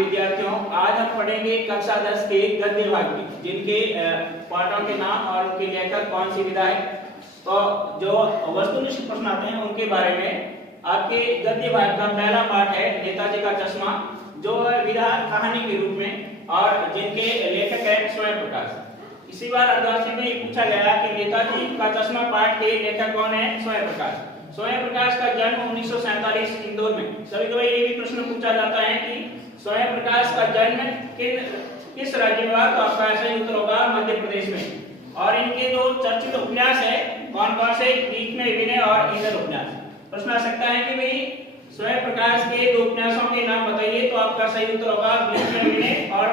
विद्यार्थियों, आज हम पढ़ेंगे कक्षा 10 के गद्य भाग की, जिनके पाठों के नाम और उनके लेखक कौन सी विधा है। तो जो वस्तुनिष्ठ प्रश्न आते हैं उनके बारे में आपके गद्य भाग का पहला पाठ है नेताजी का चश्मा, जो विधा कहानी के रूप में और जिनके लेखक है स्वयं प्रकाश। इसी बार अर्धवार्षिक में ये पूछा गया कि नेताजी का चश्मा पाठ के लेखक कौन है, स्वयं प्रकाश। स्वयं प्रकाश का जन्म 1947 इंदौर में। कभी कभी ये भी प्रश्न पूछा जाता है कि स्वयं प्रकाश का जन्म किस राज्य में हुआ, तो आपका सही उत्तर होगा मध्य प्रदेश में। और इनके जो चर्चित उपन्यास है कौन कौन से, बीच में विनय और इंद्र उपन्यास। प्रश्न आ सकता है कि भाई स्वयं प्रकाश के दो उपन्यासों के नाम बताइए, तो आपका सही उत्तर होगा बीच में विनय और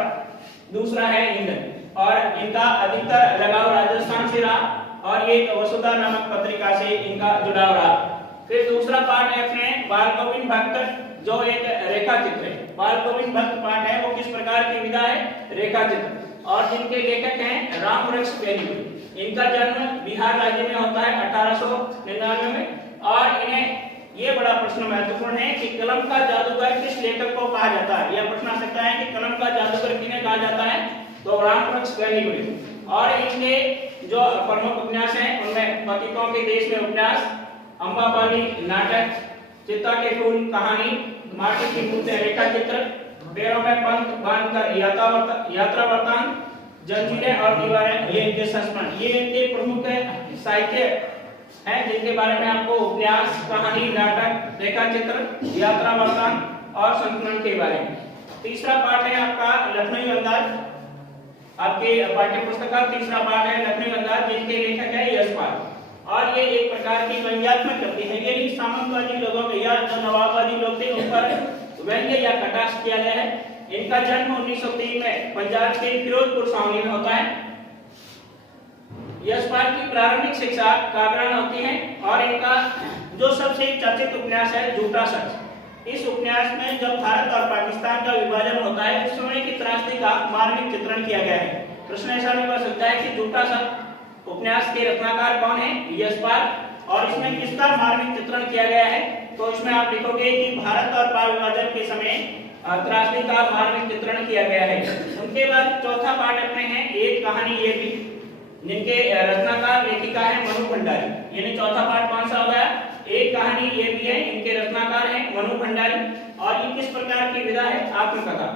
दूसरा है इंद्र। और इनका अधिकतर लगाव राजस्थान से रहा और ये वसुधा नामक पत्रिका से इनका जुड़ाव रहा। फिर दूसरा पाठ है अपने बाल गोविंद भक्त, जो एक रेखा चित्र है। बाल गोविंद भक्त पाठ है वो किस प्रकार की विधा है, रेखा चित्र। और जिनके लेखक हैं राम वृक्ष बेनी। इनका जन्म बिहार राज्य में होता है 1899 में। और इन्हें ये बड़ा प्रश्न महत्वपूर्ण है कि कलम का जादूगर किस लेखक को कहा जाता है। यह प्रश्न आ सकता है कि कलम का जादूगर किन्हें कहा जाता है, तो राम वृक्ष बेनी। और इनके जो प्रमुख उपन्यास हैं उनमें पतितों के देश में उपन्यास, अम्बापाली नाटक, चित्ता के फूल कहानी, माटी की मूर्तें रेखा चित्र, पैरों में पंख बांधकर यात्रा वृत्तांत, जंजीरें और दीवारें, ये इनके संस्मरण। ये इनके प्रमुख साहित्य हैं जिनके बारे में आपको उपन्यास, कहानी, नाटक, रेखा चित्र, यात्रा वृत्तांत और संस्मरण के बारे में। तीसरा पाठ है आपका लखनऊ अंदाज। आपके पाठ्य पुस्तक का तीसरा पाठ है लखनऊ अंदाज, जिनके लेखक है यशपाल। और ये एक प्रकार की व्यंग्यात्मक कृति है, यानी सामंतवादी लोगों के या जो नवाबवादी लोग थे उन पर व्यंग्य या कटाक्ष किया गया है। इनका जन्म 1903 में पंजाब के फिरोजपुर छावनी में होता है। यशपाल की प्रारंभिक शिक्षा कागरान होती है। और इनका जो सबसे चर्चित उपन्यास है झूठा सच। इस उपन्यास में जब भारत और पाकिस्तान का विभाजन होता है उस समय की त्रासदी का मार्मिक चित्रण किया गया है। प्रश्न ऐसा भी कर सकता है कि झूठा सच उपन्यास के रचनाकार कौन है, यशपाल। और इसमें किसका मार्मिक चित्रण किया गया है, तो इसमें आप लिखोगे कि भारत और पाक विभाजन के समय त्रासदी का मार्मिक चित्रण किया गया है। उनके बाद चौथा पाठ अपने हैं एक कहानी ये भी, जिनके रचनाकार लेखिका है मनु भंडारी। यानी चौथा पाठ कौन सा हो गया, एक कहानी ये भी है, इनके रचनाकार हैं मनु भंडारी। और ये किस प्रकार की विधा है, आत्मकथा।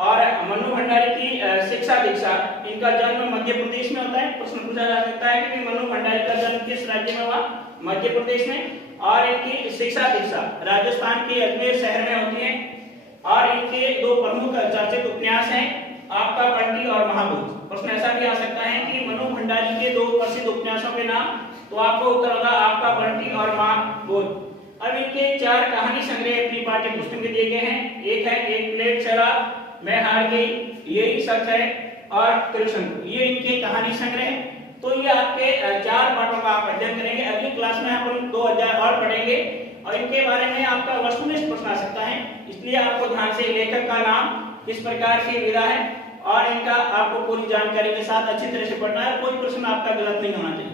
और मनु भंडारी की शिक्षा दीक्षा, इनका जन्म मध्य प्रदेश में होता है। प्रश्न पूछा जा सकता है कि मनु भंडारी का जन्म किस राज्य में हुआ, मध्य प्रदेश में। और इनकी शिक्षा दीक्षा राजस्थान के अजमेर शहर में होती है। और इनके दो प्रमुख चर्चित उपन्यास हैं आपका बंटी और महाभूत। प्रश्न ऐसा भी आ सकता है कि मनु भंडारी के दो प्रसिद्ध उपन्यासों के नाम, तो आपको उत्तर होगा आपका बंटी और महाभूत। अब इनके चार कहानी संग्रह अपनी पाठ्य पुस्तक में दिए गए हैं। एक है एक प्लेट शराब, मैं हार गई, यही सच है और त्रिशंकु, ये इनके कहानी संग्रह। तो ये आपके चार पाठों का आप अध्ययन करेंगे। अगली क्लास में हम 2 अध्याय और पढ़ेंगे और इनके बारे में आपका वस्तुनिष्ठ प्रश्न आ सकता है। इसलिए आपको ध्यान से लेखक का नाम, किस प्रकार की विधा है और इनका आपको पूरी जानकारी के साथ अच्छी तरह से पढ़ना है। कोई प्रश्न आपका गलत नहीं होना चाहिए।